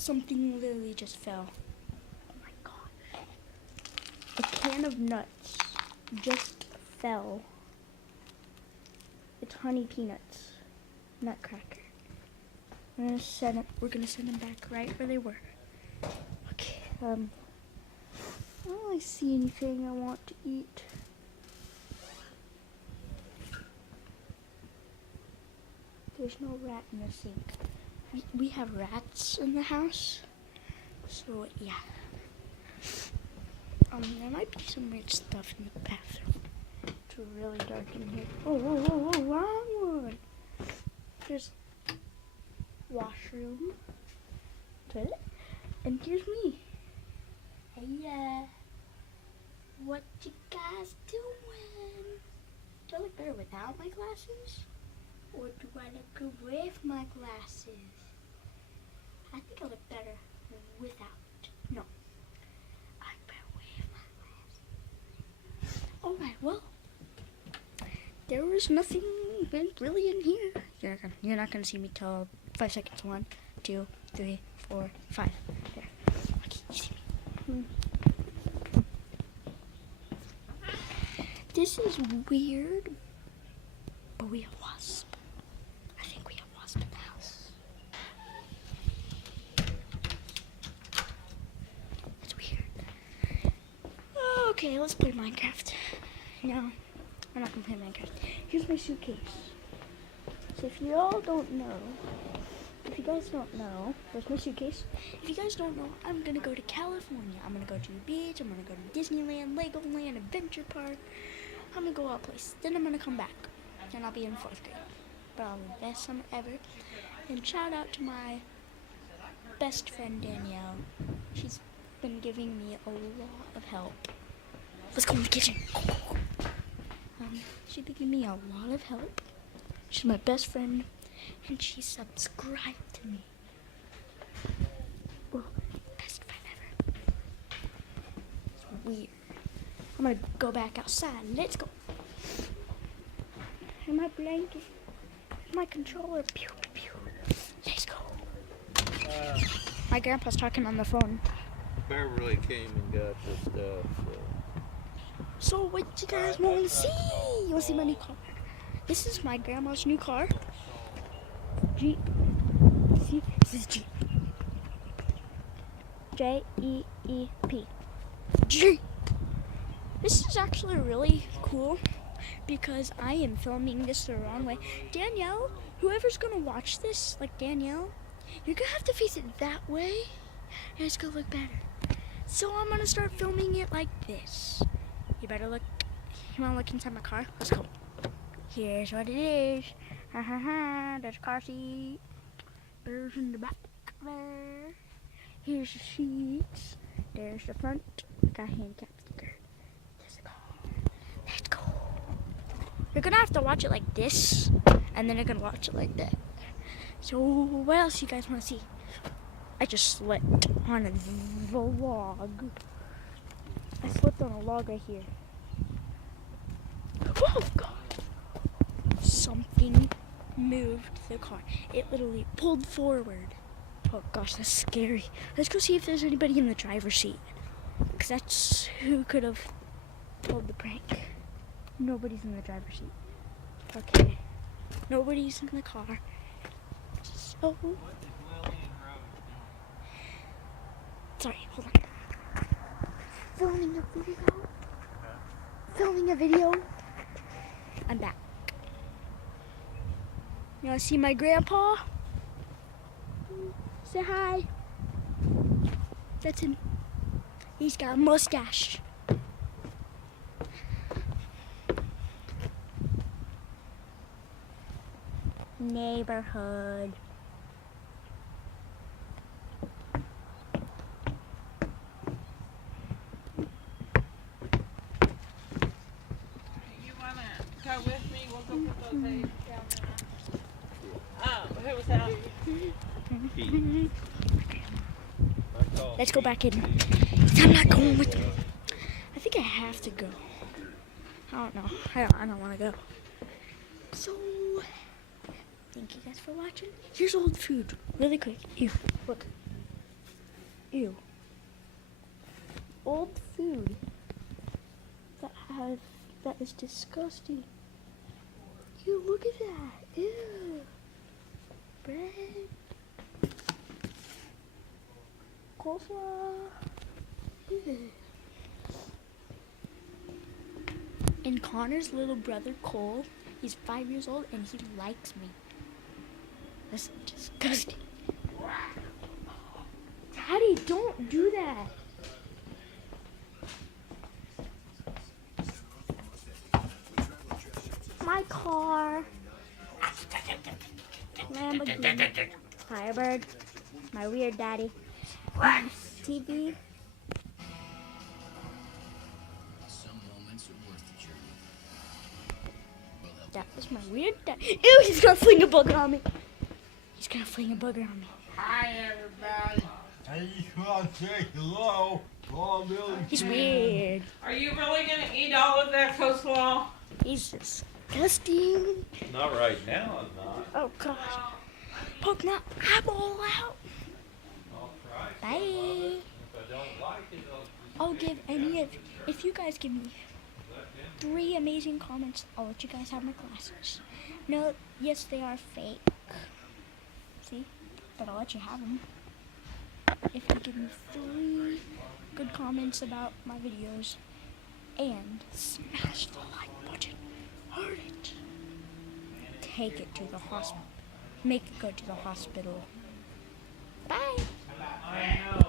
Something literally just fell. Oh my god. A can of nuts just fell. It's Honey Peanuts. Nutcracker. We're gonna send them back right where they were. Okay, I don't really see anything I want to eat. There's no rat in the sink. We have rats in the house, so yeah. There might be some weird stuff in the bathroom. It's really dark in here. Oh, whoa, whoa, whoa, wrong one. Here's washroom, toilet, and here's me. Hey, what you guys doing? Do I look better without my glasses? Or do I look good with my glasses? I think I look better without. No. I look better with my glasses. Alright, well. There was nothing really in here. You're not gonna see me till 5 seconds. 1, 2, 3, 4, 5. There. Okay, you see me. This is weird, but we have wasps. I think we have wasps in the house. It's weird. Okay, let's play Minecraft. No, I'm not gonna play Minecraft. Here's my suitcase. So if you guys don't know, there's my suitcase. If you guys don't know, I'm gonna go to California. I'm gonna go to the beach. I'm gonna go to Disneyland, Legoland, Adventure Park. I'm gonna go out place. Then I'm gonna come back, and I'll be in 4th grade. But I'll have the best summer ever. And shout out to my best friend Danielle. She's been giving me a lot of help. Let's go in the kitchen. She's been giving me a lot of help. She's my best friend, and she subscribed to me. Whoa, best friend ever. It's weird. I'm gonna go back outside. Let's go. And my blanket, my controller. Pew, pew, pew. Let's go. My grandpa's talking on the phone. Beverly came and got the stuff. So what you guys want to see? You want to see my new car? This is my grandma's new car. Jeep. See, this is Jeep. J-E-E-P. Jeep. This is actually really cool because I am filming this the wrong way. Danielle, whoever's gonna watch this, like Danielle, you're gonna have to face it that way and it's gonna look better. So I'm gonna start filming it like this. You better look, you wanna look inside my car? Let's go. Here's what it is. Ha ha ha, there's a car seat. There's in the back there. Here's the seats. There's the front. Got a handicap sticker. There's the car. Let's go. You're gonna have to watch it like this, and then you're gonna watch it like that. So what else you guys wanna see? I just slipped on a log. I slipped on a log right here. Oh God! Something moved the car. It literally pulled forward. Oh gosh, that's scary. Let's go see if there's anybody in the driver's seat. Because that's who could have pulled the prank. Nobody's in the driver's seat. Okay. Nobody's in the car. So... Sorry, hold on. Filming a video. Filming a video. I'm back. You wanna see my grandpa? Say hi. That's him. He's got a mustache. Neighborhood. You wanna go with me? We'll go put those eggs down there. Who was that? Let's go back in. I'm not going with them. I think I have to go. I don't know. I don't want to go. So, thank you guys for watching. Here's all the food, really quick. Here, look. Ew. Old food that is disgusting. Ew, look at that. Ew. Bread. Coleslaw. Ew. And Connor's little brother Cole, he's 5 years old and he likes me. That's disgusting. Daddy, don't do that. My car. Lamborghini. Firebird. My weird daddy. TV. That was my weird daddy. Ew, he's gonna fling a booger on me. He's gonna fling a booger on me. Hi, everybody. I just want to say hello to all those. He's weird. Are you really going to eat all of that coleslaw? He's disgusting. Not right now, I'm not. Oh gosh. Poke my eyeball out. I'll try. Bye. If I don't like it, I'll give any of, if you guys give me 3 amazing comments, I'll let you guys have my glasses. No, yes, they are fake. See? But I'll let you have them. If you give me 3 good comments about my videos and smash the like button, hurt it. Take it to the hospital. Make it go to the hospital. Bye. I know.